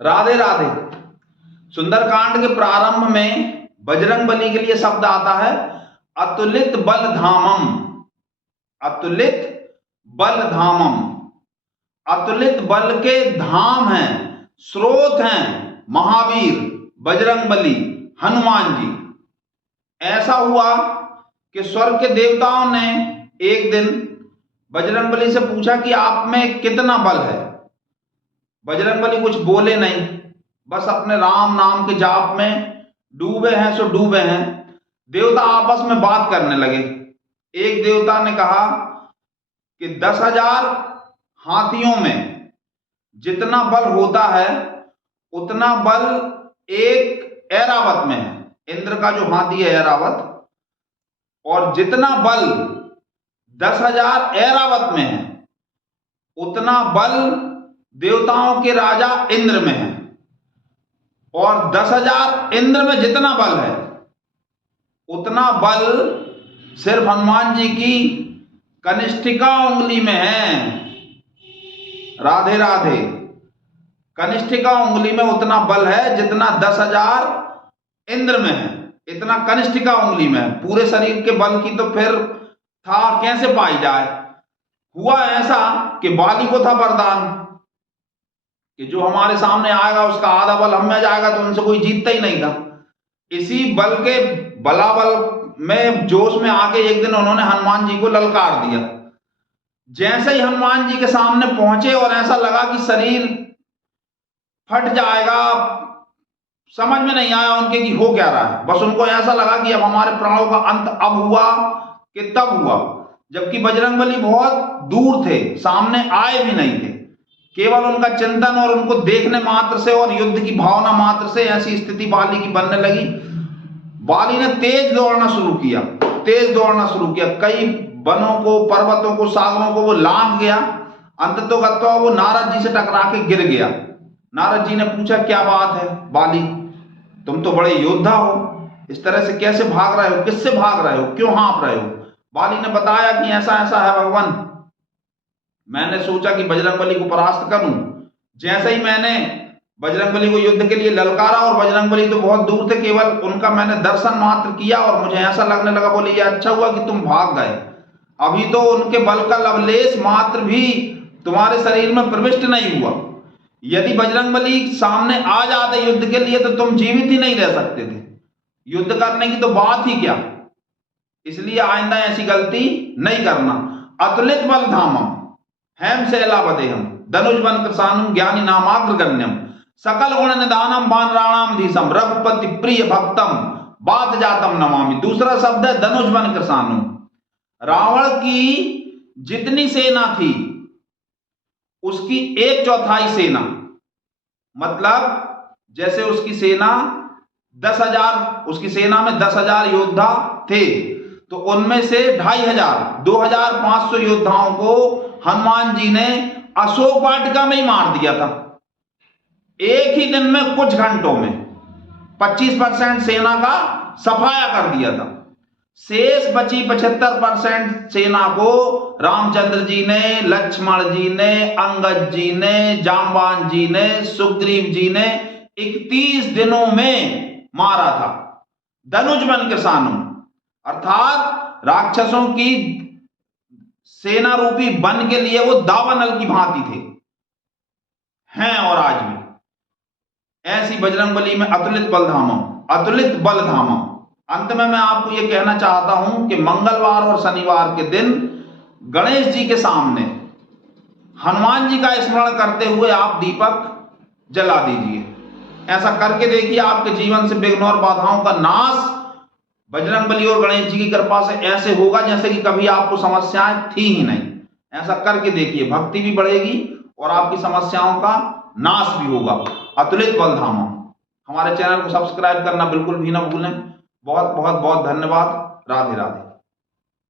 राधे राधे। सुंदरकांड के प्रारंभ में बजरंगबली के लिए शब्द आता है अतुलित बल धामम। अतुलित बल धामम, अतुलित बल के धाम हैं, स्रोत हैं महावीर बजरंगबली हनुमान जी। ऐसा हुआ कि स्वर्ग के देवताओं ने एक दिन बजरंगबली से पूछा कि आप में कितना बल है। बजरंगबली कुछ बोले नहीं, बस अपने राम नाम के जाप में डूबे हैं सो डूबे हैं। देवता आपस में बात करने लगे। एक देवता ने कहा कि 10,000 हाथियों में जितना बल होता है उतना बल एक ऐरावत में है। इंद्र का जो हाथी है ऐरावत, और जितना बल 10,000 ऐरावत में है उतना बल देवताओं के राजा इंद्र में है। और 10,000 इंद्र में जितना बल है उतना बल सिर्फ हनुमान जी की कनिष्ठिका उंगली में है। राधे राधे। कनिष्ठिका उंगली में उतना बल है जितना 10,000 इंद्र में है, इतना कनिष्ठिका उंगली में है। पूरे शरीर के बल की तो फिर था कैसे पाई जाए। हुआ ऐसा कि बाली को था वरदान कि जो हमारे सामने आएगा उसका आधा बल हम में जाएगा, तो उनसे कोई जीतता ही नहीं था। इसी बल के बलाबल में जोश में आके एक दिन उन्होंने हनुमान जी को ललकार दिया। जैसे ही हनुमान जी के सामने पहुंचे और ऐसा लगा कि शरीर फट जाएगा, समझ में नहीं आया उनके कि हो क्या रहा है। बस उनको ऐसा लगा कि अब हमारे प्राणों का अंत अब हुआ कि तब हुआ, जबकि बजरंगबली बहुत दूर थे, सामने आए भी नहीं थे। केवल उनका चिंतन और उनको देखने मात्र से और युद्ध की भावना मात्र से ऐसी स्थिति बाली की बनने लगी। बाली ने तेज दौड़ना शुरू किया, तेज दौड़ना शुरू किया। कई वनों को, पर्वतों को, सागरों को वो लांघ गया। अंततोगत्वा वो नारद जी से टकरा के गिर गया। नारद जी ने पूछा क्या बात है बाली, तुम तो बड़े योद्धा हो, इस तरह से कैसे भाग रहे हो, किससे भाग रहे हो, क्यों हाँफ रहे हो। बाली ने बताया कि ऐसा ऐसा है भगवान, मैंने सोचा कि बजरंगबली को परास्त करूं। जैसे ही मैंने बजरंगबली को युद्ध के लिए ललकारा, और बजरंगबली तो बहुत दूर थे, केवल उनका मैंने दर्शन मात्र किया और मुझे ऐसा लगने लगा, बोले ये अच्छा हुआ कि तुम भाग गए, अभी तो उनके बल का लवलेश मात्र भी तुम्हारे शरीर में प्रविष्ट नहीं हुआ। यदि बजरंगबली सामने आ जाते युद्ध के लिए तो तुम जीवित ही नहीं रह सकते थे, युद्ध करने की तो बात ही क्या। इसलिए आइंदा ऐसी गलती नहीं करना। अतुलित बल धामम हेम शैलावदेहम धनुष बन कृसानुम ज्ञानी नामाग्रगण्यम सकल गुण निदानम बानराणाम धीसम रघुपति प्रिय भक्तम बात जातम नमामि। दूसरा शब्द है धनुष बन कृसानुम। रावण की जितनी सेना थी उसकी 1/4 सेना, मतलब जैसे उसकी सेना 10,000, उसकी सेना में 10,000 योद्धा थे, तो उनमें से 2,500 2,500 योद्धाओं को हनुमान जी ने अशोक वाटिका में ही मार दिया था। एक ही दिन में, कुछ घंटों में 25% सेना का सफाया कर दिया था। शेष बची 75% सेना को रामचंद्र जी ने, लक्ष्मण जी ने, अंगद जी ने, जामवान जी ने, सुग्रीव जी ने 31 दिनों में मारा था। धनुष बन कृसानु, अर्थात राक्षसों की सेना रूपी वन के लिए वो दावानल की भांति थे, हैं और आज भी। ऐसी बजरंगबली में अतुलित बलधामम, अतुलित बलधामम। अंत में मैं आपको यह कहना चाहता हूं कि मंगलवार और शनिवार के दिन गणेश जी के सामने हनुमान जी का स्मरण करते हुए आप दीपक जला दीजिए। ऐसा करके देखिए, आपके जीवन से विघ्न और बाधाओं का नाश बजरंगबली और गणेश जी की कृपा से ऐसे होगा जैसे कि कभी आपको समस्याएं थी ही नहीं। ऐसा करके देखिए, भक्ति भी बढ़ेगी और आपकी समस्याओं का नाश भी होगा। अतुलित बलधामम। हमारे चैनल को सब्सक्राइब करना बिल्कुल भी ना भूलें। बहुत बहुत बहुत धन्यवाद। राधे राधे।